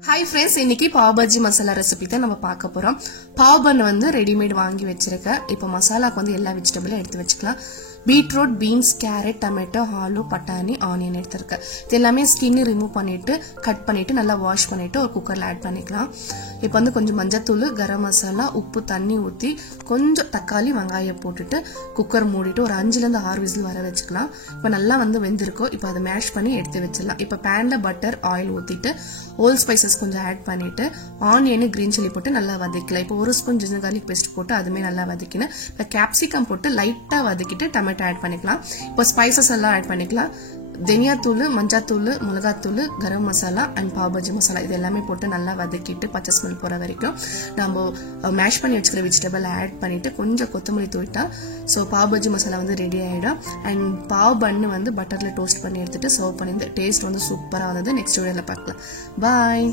Hi friends, இன்னைக்கு pav bajji masala recipe தான் நம்ம பார்க்க போறோம். பாவ் பன் வந்து ரெடிமேட் வாங்கி வச்சிருக்கேன். இப்போ மசாலாக்கு வந்து எல்லா வெஜிடபிளும் எடுத்து வச்சுக்கலாம். Beetroot, beans, carrot, tomato, aloo, பட்டாணி, ஆனியன் எடுத்துருக்கேன். இது எல்லாமே ஸ்கின் ரிமூவ் பண்ணிட்டு கட் பண்ணிட்டு நல்லா வாஷ் பண்ணிட்டு ஒரு குக்கர்ல ஆட் பண்ணிக்கலாம். இப்போ வந்து கொஞ்சம் மஞ்சத்தூள், கரம் மசாலா, உப்பு, தண்ணி ஊற்றி கொஞ்சம் தக்காளி, வெங்காயம் போட்டுட்டு குக்கர் மூடிட்டு ஒரு 5 to 6 விசில் வர வச்சுக்கலாம். இப்போ நல்லா வந்து வெந்திருக்கும். இப்போ அதை மேஷ் பண்ணி எடுத்து வச்சிடலாம். இப்போ பேன்ல பட்டர், ஆயில் ஊற்றிட்டு ஹோல் ஸ்பைசஸ் கொஞ்சம் ஆட் பண்ணிட்டு ஆனியன், கிரீன் சில்லி போட்டு நல்லா வதக்கலாம். இப்போ ஒரு ஸ்பூன் ஜிஞ்சர் கார்லிக் பேஸ்ட் போட்டு அதுமே நல்லா வதக்கினேன். இப்போ கேப்சிகம் போட்டு லைட்டா வதக்கிட்டு டொமேட்டோ ஆட் பண்ணிக்கலாம். இப்போ ஸ்பைசஸ் எல்லாம் ஆட் பண்ணிக்கலாம். தனியாத்தூள், மஞ்சாத்தூள், மிளகாத்தூள், கரம் மசாலா அண்ட் பாவ் பஜ்ஜி மசாலா இது எல்லாமே போட்டு நல்லா வதக்கிட்டு பச்சை ஸ்மெல் போற வரைக்கும் நம்ம மேஷ் பண்ணி வச்சுக்கிற வெஜிடபிள் ஆட் பண்ணிட்டு கொஞ்சம் கொத்தமல்லி தூவிட்டா ஸோ பாவ் பஜ்ஜி மசாலா வந்து ரெடி ஆயிடும். அண்ட் பாவ் பண்ணு வந்து பட்டர்ல டோஸ்ட் பண்ணி எடுத்துட்டு சர்வ் பண்ணி டேஸ்ட் வந்து சூப்பரா வந்தது. நெக்ஸ்ட் வீடியோல பார்க்கலாம். பாய்.